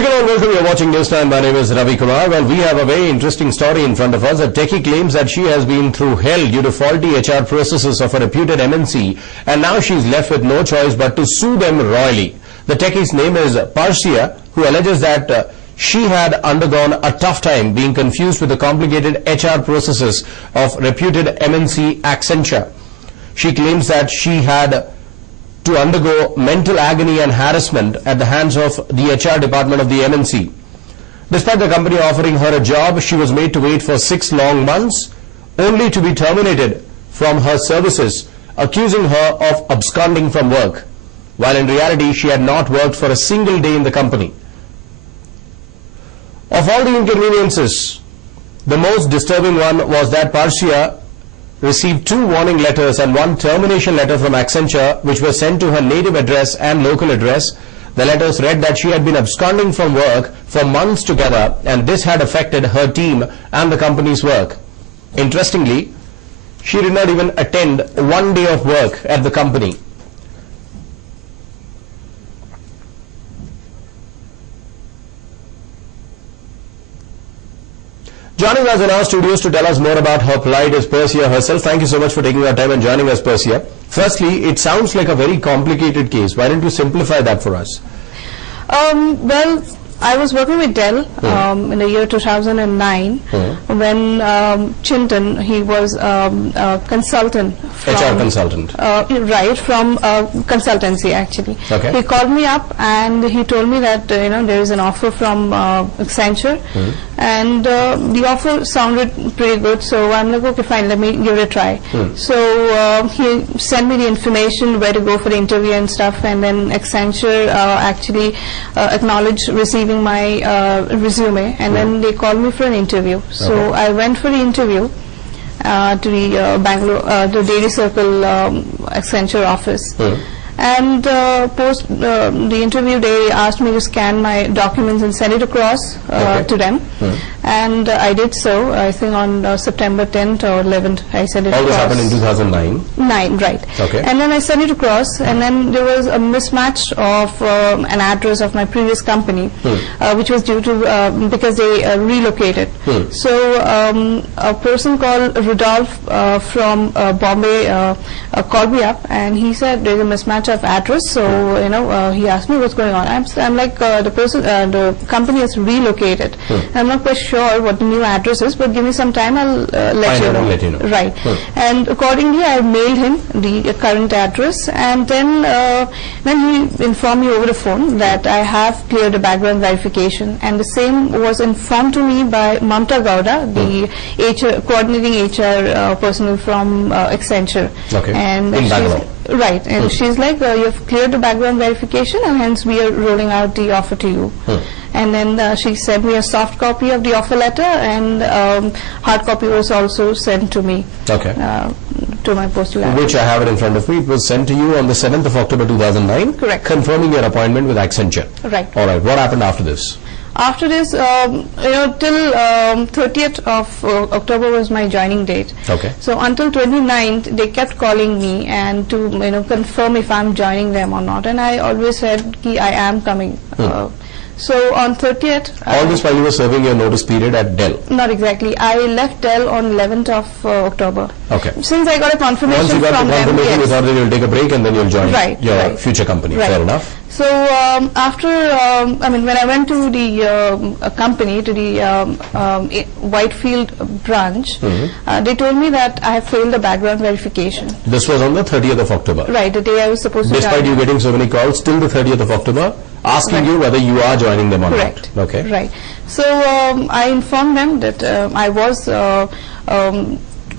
Very good and welcome. You're watching News Time. My name is Ravi Kumar. Well, we have a very interesting story in front of us. A techie claims that she has been through hell due to faulty HR processes of a reputed MNC, and now she's left with no choice but to sue them royally. The techie's name is Parsia, who alleges that she had undergone a tough time being confused with the complicated HR processes of reputed MNC Accenture. She claims that she had to undergo mental agony and harassment at the hands of the HR department of the MNC. Despite the company offering her a job, she was made to wait for 6 long months, only to be terminated from her services, accusing her of absconding from work, while in reality she had not worked for a single day in the company. Of all the inconveniences, the most disturbing one was that Parsia received 2 warning letters and 1 termination letter from Accenture, which were sent to her native address and local address. The letters read that she had been absconding from work for months together, and this had affected her team and the company's work. Interestingly, she did not even attend 1 day of work at the company. Joining us in our studios to tell us more about her plight is Parsia herself. Thank you so much for taking your time and joining us, Parsia. Firstly, it sounds like a very complicated case. Why don't you simplify that for us? Well, I was working with Dell in the year 2009 when Chintan, he was a consultant. HR consultant. Right, from consultancy actually. Okay. He called me up and he told me that there is an offer from Accenture, and the offer sounded pretty good, so I'm like, okay fine, let me give it a try. So he sent me the information where to go for the interview and stuff, and then Accenture actually acknowledged receiving my resume, and then they called me for an interview. So I went for the interview to the Bangalore, the Daily Circle Accenture office. And post the interview, they asked me to scan my documents and send it across to them. And I did so. I think on September 10th or 11th, I sent it across. All this happened in 2009? 9, right. Okay. And then I sent it across, and then there was a mismatch of an address of my previous company, which was due to, because they relocated. So a person called Rudolph from Bombay called me up, and he said there's a mismatch of address. So he asked me what's going on. I'm like, the company has relocated. I'm not quite sure what the new address is, but give me some time, I'll let you know. Right. And accordingly, I mailed him the current address, and then he informed me over the phone that I have cleared the background verification, and the same was informed to me by Mamta Gowda, the coordinating HR personnel from Accenture. Okay. And in Bangalore. Right, and she's like, you have cleared the background verification, and hence we are rolling out the offer to you. And then she sent me a soft copy of the offer letter, and hard copy was also sent to me. Okay. To my postal address. Which I have it in front of me. It was sent to you on the 7th of October 2009. Correct. Confirming your appointment with Accenture. Right. All right. What happened after this? After this, till 30th of October was my joining date. Okay. So until 29th, they kept calling me and to confirm if I'm joining them or not. And I always said, I am coming. So on 30th... All this while you were serving your notice period at Dell? Not exactly. I left Dell on 11th of October. Okay. Since I got a confirmation from them... Once you got the confirmation, you thought that you'll take a break and then you'll join your future company. Right. Fair enough. So after, when I went to the company, to the Whitefield branch, they told me that I have failed the background verification. This was on the 30th of October? Right, the day I was supposed to join. Despite you getting so many calls, till the 30th of October, asking you whether you are joining them or not. Okay. Right. So I informed them that I was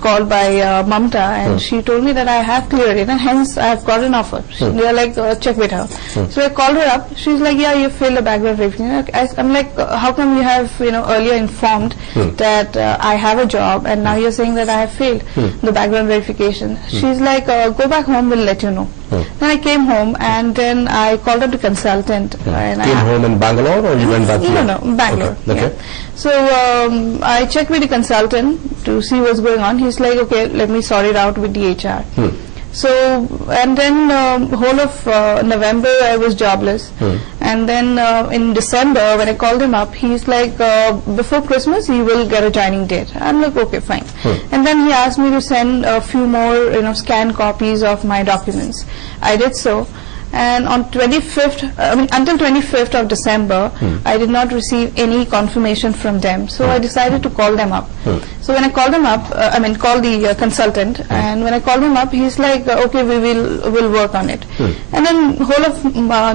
called by Mamta, and she told me that I have cleared it, and hence I have got an offer. They are like, check with her. So I called her up. She's like, yeah, you failed the background verification. I'm like, how come you have earlier informed that I have a job, and now you're saying that I have failed the background verification? She's like, go back home, we'll let you know. Then I came home, and then I called up the consultant. And came home in Bangalore, or you went back to... No, Bangalore. Okay. Yeah. So I checked with the consultant to see what's going on. He's like, okay, let me sort it out with the HR. So, and then whole of November I was jobless. And then in December when I called him up, he's like, before Christmas you will get a joining date. I'm like, okay, fine. And then he asked me to send a few more, scanned copies of my documents. I did so. And on 25th, until 25th of December, I did not receive any confirmation from them. So I decided to call them up. So when I called them up, called the consultant, and when I called him up, he's like, okay, we'll work on it. And then whole of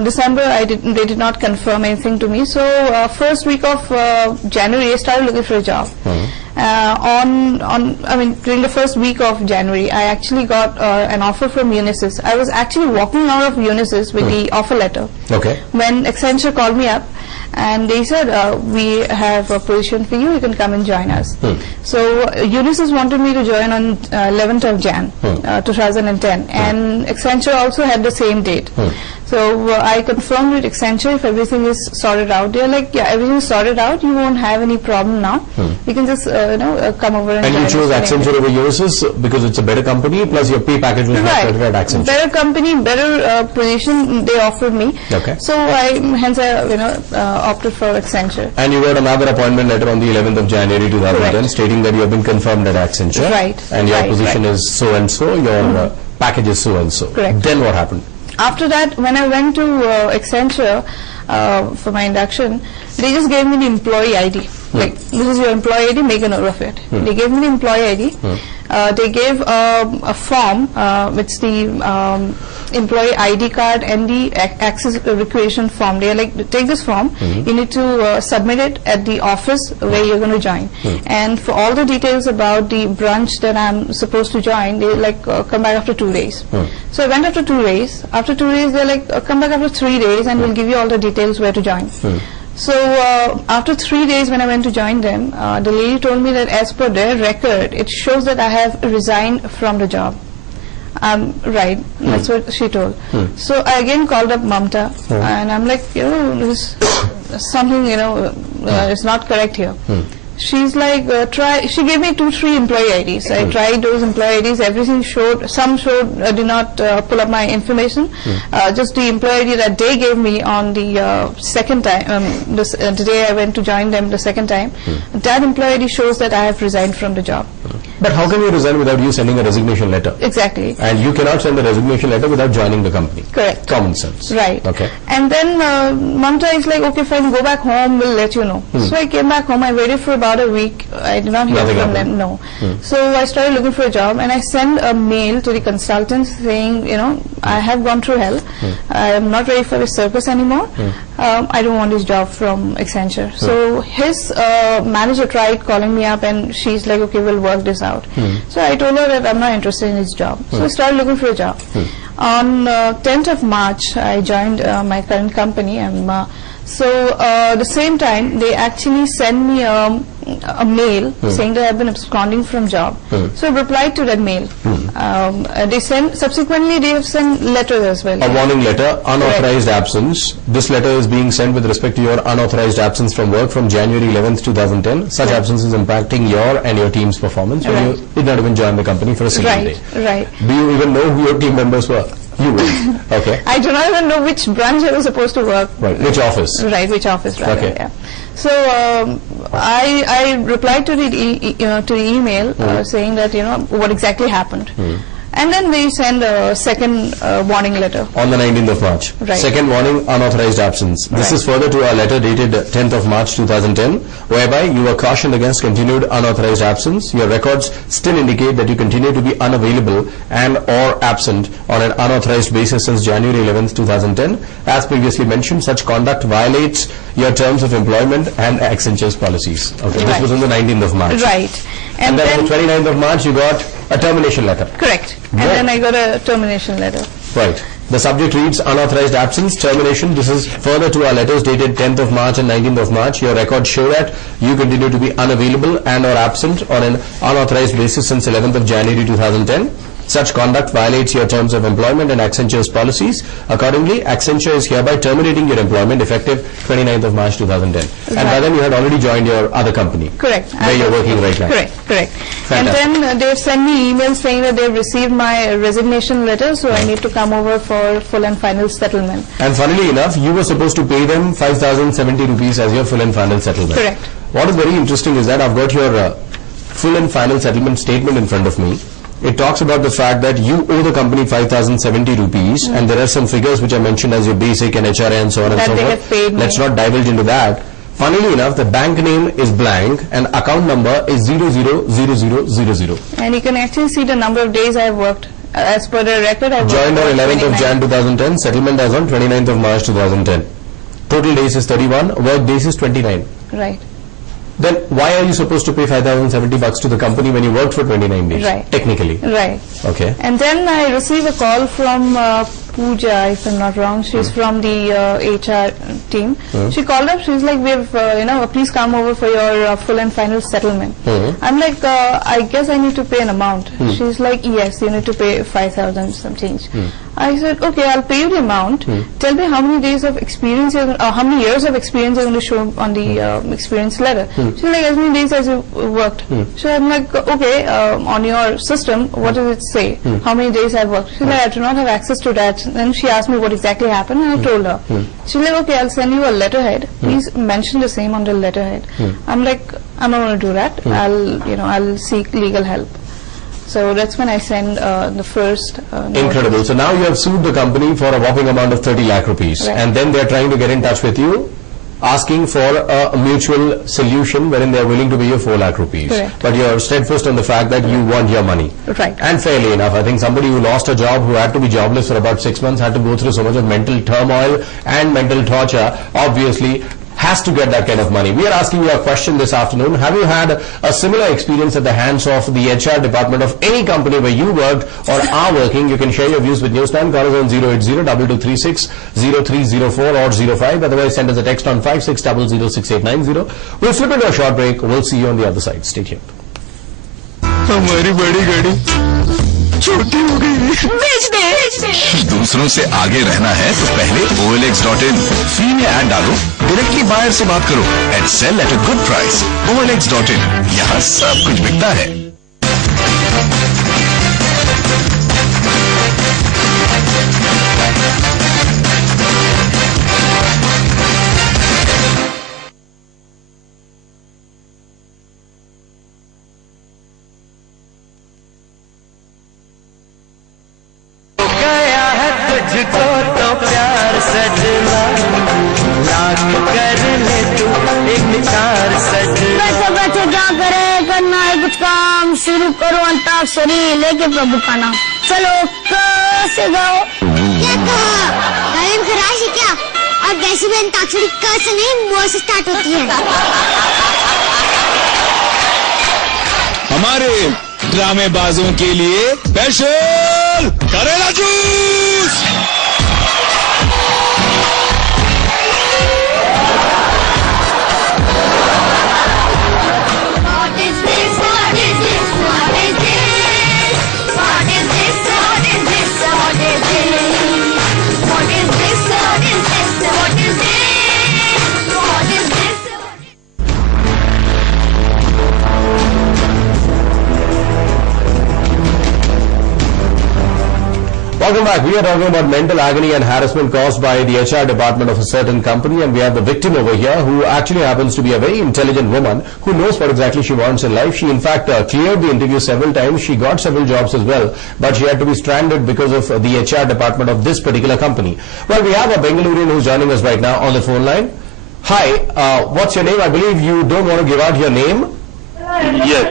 December, they did not confirm anything to me. So first week of January, I started looking for a job. During the first week of January, I actually got an offer from Unisys. I was actually walking out of Unisys with the offer letter. Okay. When Accenture called me up, and they said, we have a position for you, you can come and join us. So Unisys wanted me to join on 11th of Jan 2010, and Accenture also had the same date. So I confirmed with Accenture if everything is sorted out. They're like, yeah, everything is sorted out, you won't have any problem now. You can just come over and join you chose us. Accenture over Unisys because it's a better company, plus your pay package was much better at Accenture. Better company, better position they offered me. Okay. So I opted for Accenture. And you got another appointment letter on the 11th of January 2010 Correct. stating that you have been confirmed at Accenture. Right. And your Right, position right. is so and so, your package is so and so. Correct. Then what happened? After that, when I went to Accenture for my induction, they just gave me the employee ID. Like, this is your employee ID, make a note of it. They gave me the employee ID. They gave a form, which the employee ID card and the access requisition form. They are like, take this form, you need to submit it at the office where you're going to join. And for all the details about the branch that I'm supposed to join, they like come back after 2 days. So I went after 2 days. After 2 days, they're like, come back after 3 days and we'll give you all the details where to join. So after 3 days when I went to join them, the lady told me that as per their record, it shows that I have resigned from the job. Right, that's what she told. So I again called up Mamta, and I'm like, this something, is not correct here. She's like, she gave me 2-3 employee IDs. I tried those employee IDs, everything showed, some showed, did not pull up my information. Just the employee ID that they gave me on the second time, the day I went to join them the second time, that employee ID shows that I have resigned from the job. But how can you resign without you sending a resignation letter? Exactly. And you cannot send a resignation letter without joining the company. Correct. Common sense. Right. Okay. And then Mamta is like, okay, fine, go back home, we'll let you know. So I came back home, I waited for about a week. I did not hear Nothing from happened. them, no. So I started looking for a job, and I sent a mail to the consultant saying, I have gone through hell. I am not ready for this circus anymore. I don't want this job from Accenture. So his manager tried calling me up, and she's like, okay, we'll work this out. So I told her that I'm not interested in this job. So I started looking for a job. On 10th of March, I joined my current company. So the same time, they actually sent me a mail saying that I've been absconding from job. So I replied to that mail. Subsequently they have sent letters as well. A warning letter, unauthorized absence. This letter is being sent with respect to your unauthorized absence from work from January 11th, 2010. Such absence is impacting your and your team's performance when you did not even join the company for a single day. Right. Do you even know who your team members were? You will. Okay. I do not even know which branch I was supposed to work. Right. Which office? Right, which office, rather. Okay. Yeah. So I replied to the email saying that what exactly happened. And then they send a second warning letter. On the 19th of March. Right. Second warning, unauthorized absence. This is further to our letter dated 10th of March 2010, whereby you were cautioned against continued unauthorized absence. Your records still indicate that you continue to be unavailable and or absent on an unauthorized basis since January 11th, 2010. As previously mentioned, such conduct violates your terms of employment and Accenture's policies. Okay. This was on the 19th of March. Right. And then on the 29th of March, you got a termination letter. Correct. And then I got a termination letter. Right. The subject reads unauthorized absence, termination. This is further to our letters dated 10th of March and 19th of March. Your records show that you continue to be unavailable and or absent on an unauthorized basis since 11th of January 2010. Such conduct violates your terms of employment and Accenture's policies. Accordingly, Accenture is hereby terminating your employment effective 29th of March 2010. And by then you had already joined your other company. Correct. Where you're working right now. Correct. Fantastic. And then they've sent me emails saying that they've received my resignation letter, so I need to come over for full and final settlement. And funnily enough, you were supposed to pay them 5,070 rupees as your full and final settlement. Correct. What is very interesting is that I've got your full and final settlement statement in front of me. It talks about the fact that you owe the company 5,070 rupees, and there are some figures which are mentioned as your basic and HRA and so on and so That they forth. have paid me. Let's not divulge into that. Funnily enough, the bank name is blank and account number is 000000. And you can actually see the number of days I have worked. As per the record, I worked Joined on for 11th of 29. Jan 2010, settlement as on 29th of March 2010. Total days is 31, work days is 29. Right. Then why are you supposed to pay 5,070 bucks to the company when you worked for 29 days? Right. Technically. Right. Okay. And then I received a call from Pooja, if I'm not wrong. She's from the HR team. She called up. She's like, "We've, please come over for your full and final settlement." I'm like, "I guess I need to pay an amount." She's like, "Yes, you need to pay 5,000 some change." I said, "Okay, I'll pay you the amount. Tell me how many days of experience, how many years of experience you're going to show on the experience letter." She's like, "As many days as you worked." So I'm like, "Okay, on your system, what does it say? How many days I've worked?" She's like, "I do not have access to that." Then she asked me what exactly happened, and I told her. She's like, "Okay, I'll send you a letterhead. Please mention the same on the letterhead." I'm like, "I'm not going to do that. I'll seek legal help." So that's when I send the first Incredible. So now you have sued the company for a whopping amount of 30 lakh rupees. Right. And then they're trying to get in touch with you, asking for a mutual solution wherein they're willing to pay you 4 lakh rupees. Correct. But you're steadfast on the fact that you want your money. Right. And fairly enough, I think somebody who lost a job, who had to be jobless for about 6 months, had to go through so much of mental turmoil and mental torture, obviously has to get that kind of money. We are asking you a question this afternoon. Have you had a similar experience at the hands of the HR department of any company where you worked or are working? You can share your views with Newsline. Call us on 080-2236-0304 or 05. Otherwise, send us a text on 56006890. We'll flip into a short break. We'll see you on the other side. Stay tuned. हमारी बड़ी गाड़ी छोटी हो गई। बेच दे। दूसरों से आगे रहना है तो पहले OLX.in फ्री में ऐड डालो, डायरेक्टली बायर से बात करो and sell at a good price. OLX.in, यहाँ सब कुछ बिकता है। तुझको तो प्यार सजना लाख कर ले तू इनकार सजना। बैठे बैठे क्या करे, करना है कुछ काम, शुरू करो अंताक्षरी लेके प्रभु का नाम। चलो कैसे गाओ। क्या कहा? गायन खराश है क्या? और वैसे भी अंताक्षरी क से नहीं मोर से स्टार्ट होती है। हमारे ड्रामेबाजों के लिए स्पेशल करेला juice. Welcome back. We are talking about mental agony and harassment caused by the HR department of a certain company, and we have the victim over here who actually happens to be a very intelligent woman who knows what exactly she wants in life. She in fact cleared the interview several times. She got several jobs as well, but she had to be stranded because of the HR department of this particular company. Well, we have a Bengalurian who's joining us right now on the phone line. Hi, what's your name? I believe you don't want to give out your name. Yes.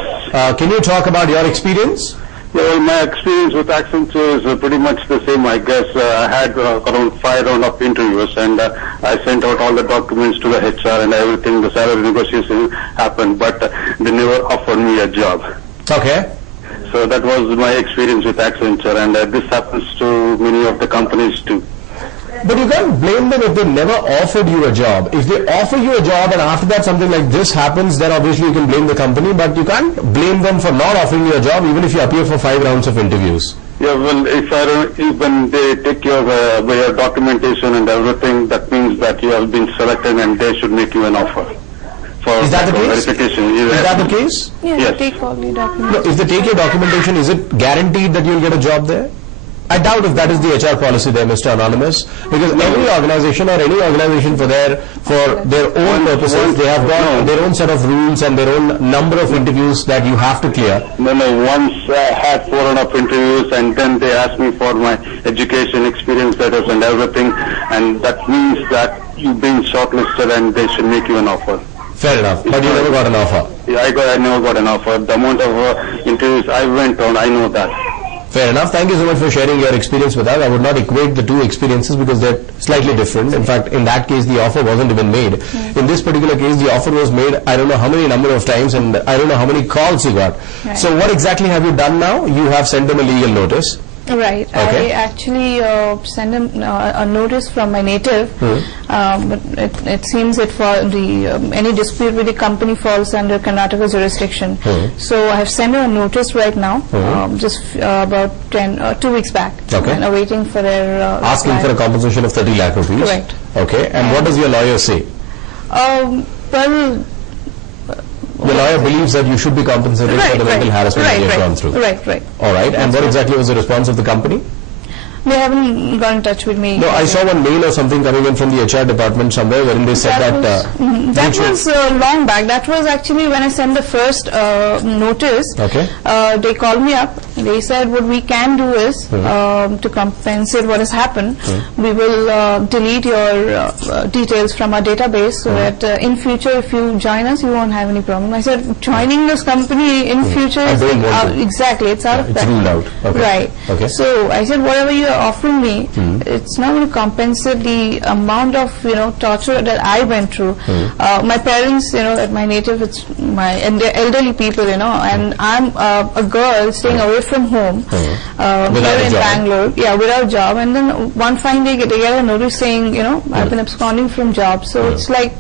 Can you talk about your experience? Well, my experience with Accenture is pretty much the same. I guess I had around 5 rounds of interviews, and I sent out all the documents to the HR and everything. The salary negotiation happened, but they never offered me a job. Okay. So that was my experience with Accenture, and this happens to many of the companies too. But you can't blame them if they never offered you a job. If they offer you a job and after that something like this happens, then obviously you can blame the company, but you can't blame them for not offering you a job even if you appear for 5 rounds of interviews. Yeah, well, if when they take your documentation and everything, that means that you have been selected and they should make you an offer. Is that the case? Verification. Is that the case? Yeah, Yes. they take all the documents. No, if they take your documentation, is it guaranteed that you'll get a job there? I doubt if that is the HR policy there, Mr. Anonymous, because every organization or any organization for their own purposes, they have got their own set of rules and their own number of interviews that you have to clear. No, once I had 4 and up interviews and then they asked me for my education, experience letters and everything, and that means that you've been shortlisted and they should make you an offer. Fair enough, but you never got an offer. Yeah, I never got an offer. The amount of interviews I went on, I know that. Fair enough. Thank you so much for sharing your experience with us. I would not equate the two experiences because they're slightly different. In fact, in that case, the offer wasn't even made. In this particular case, the offer was made, I don't know how many number of times, and I don't know how many calls you got. Right. So what exactly have you done now? You have sent them a legal notice. Right. Okay. I actually sent him a notice from my native, but it seems that for the any dispute with the company falls under Karnataka jurisdiction. So I have sent him a notice right now, just about 2 weeks back, Okay. and awaiting for their Asking for a compensation of 30 lakh rupees. Correct. Okay. And what does your lawyer say? Well, The lawyer believes that you should be compensated for the mental harassment that you have gone through. Right. All right. And what exactly was the response of the company? They haven't got in touch with me. No, I saw one mail or something coming in from the HR department somewhere wherein they said that... That was long back. That was actually when I sent the first notice. Okay. They called me up. They said what we can do is to compensate what has happened, we will delete your details from our database so that in future if you join us you won't have any problem. I said joining this company in future I is don't want to. exactly, it's out of It's that. ruled out. Okay. Right. Okay. So I said whatever you are offering me, it's not going to compensate the amount of torture that I went through. My parents, at my native, it's and they're elderly people, and I'm a girl staying away from home here in Bangalore, without a job, and then one fine day they get a notice saying, I've been absconding from jobs. So it's like,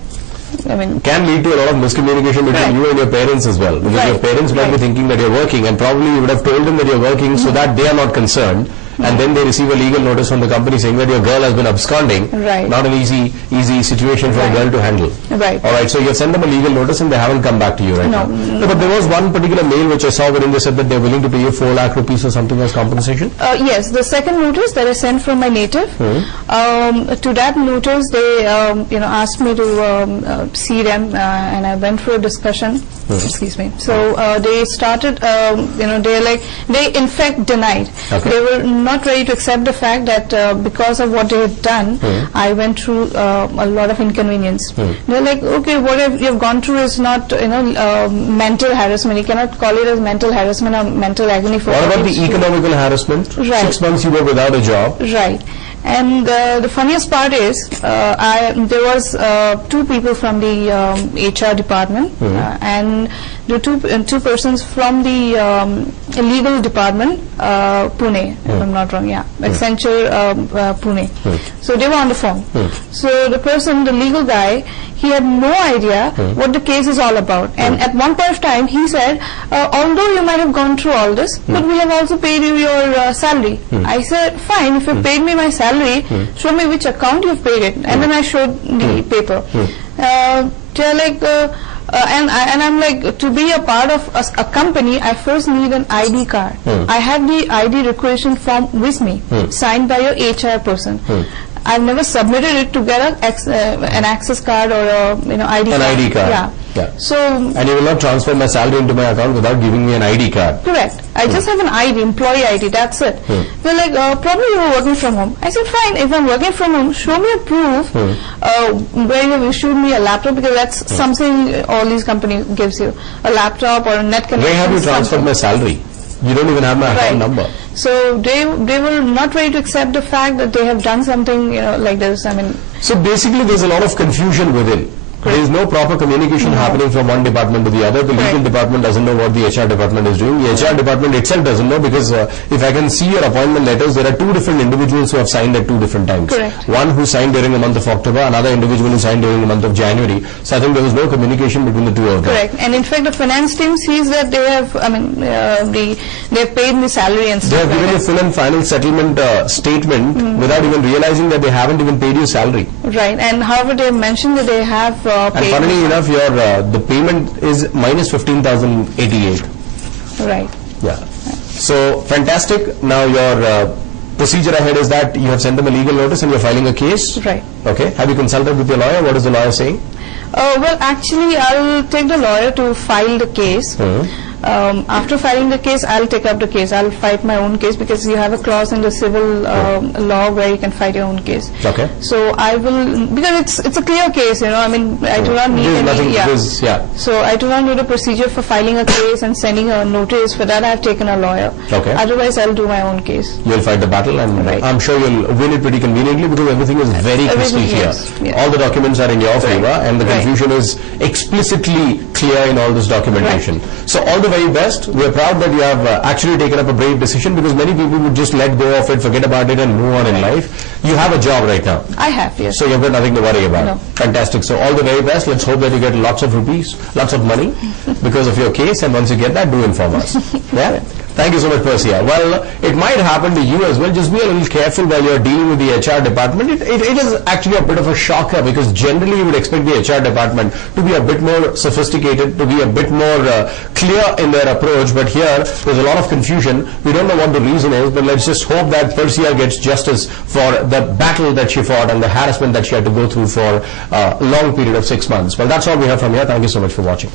can lead to a lot of miscommunication between you and your parents as well, because your parents might be thinking that you're working, and probably you would have told them that you're working so that they are not concerned, and then they receive a legal notice from the company saying that your girl has been absconding. Right. Not an easy situation for a girl to handle. Right. All right, so you have sent them a legal notice and they haven't come back to you right now. No, but there was one particular mail which I saw wherein they said that they're willing to pay you 4 lakh rupees or something as compensation. Yes, the second notice that I sent from my native, to that notice they asked me to see them, and I went for a discussion. Excuse me. So they started, they in fact denied. Okay. They were not ready to accept the fact that because of what they had done, I went through a lot of inconvenience. They're like, okay, what you've gone through is not mental harassment. You cannot call it as mental harassment or mental agony. For What about the economical harassment? Right. 6 months you were without a job. Right. And the funniest part is, there was 2 people from the HR department, and the two persons from the legal department, Pune, if I'm not wrong, Accenture, Pune. So they were on the phone. So the legal guy, he had no idea what the case is all about. And at one point of time, he said, although you might have gone through all this, but we have also paid you your salary. I said, fine, if you paid me my salary, show me which account you've paid it. And then I showed the paper. They're like, and I'm like, to be a part of a company, I first need an ID card. I have the ID requisition form with me, signed by your HR person. I've never submitted it to get an access card or ID card. An ID card. Yeah. So. And you will not transfer my salary into my account without giving me an ID card. Correct. I just have an ID, employee ID, that's it. They're like, probably you were working from home. I said, fine, if I'm working from home, show me a proof where you have issued me a laptop, because that's something all these companies gives you. A laptop or a net connection. Where have you transferred my salary? You don't even have my account number. So they were not ready to accept the fact that they have done something like this. So basically there's a lot of confusion within. There is no proper communication happening from one department to the other. The legal department doesn't know what the HR department is doing. The HR department itself doesn't know, because if I can see your appointment letters, there are two different individuals who have signed at two different times. Correct. One who signed during the month of October, another individual who signed during the month of January. So I think there was no communication between the two of them. Correct. And in fact, the finance team sees that they have, they have paid the salary and They stuff have like given you that. full and final settlement statement without even realizing that they haven't even paid you salary. Right. And however, they have mentioned that they have And paid. funnily enough, your the payment is minus 15,088. Right. Yeah. So fantastic. Now your procedure ahead is that you have sent them a legal notice and you're filing a case. Right. Okay. Have you consulted with your lawyer? What is the lawyer saying? Well, actually, I'll take the lawyer to file the case. After filing the case, I'll take up the case. I'll fight my own case, because you have a clause in the civil law where you can fight your own case. Okay. So I will, because it's a clear case, I mean, I do not need There's any. nothing. Yeah. Yeah. So I do not need a procedure for filing a case and sending a notice. For that, I've taken a lawyer. Okay. Otherwise, I'll do my own case. You'll fight the battle, and Right. I'm sure you'll win it pretty conveniently, because everything is very crystal Everything, clear. yes, yes. All the documents are in your favor, and the Right. confusion is explicitly clear in all this documentation. So all the very best. We're proud that you have actually taken up a brave decision, because many people would just let go of it, forget about it, and move on in life. You have a job right now, I have, yes. so you've got nothing to worry about. No. Fantastic. So all the very best. Let's hope that you get lots of rupees, lots of money because of your case, and once you get that, do inform us. Yeah? Thank you so much, Persia. Well, it might happen to you as well. Just be a little careful while you're dealing with the HR department. It is actually a bit of a shocker, because generally you would expect the HR department to be a bit more sophisticated, to be a bit more clear in their approach. But here, there's a lot of confusion. We don't know what the reason is, but let's just hope that Persia gets justice for the battle that she fought and the harassment that she had to go through for a long period of 6 months. Well, that's all we have from here. Thank you so much for watching.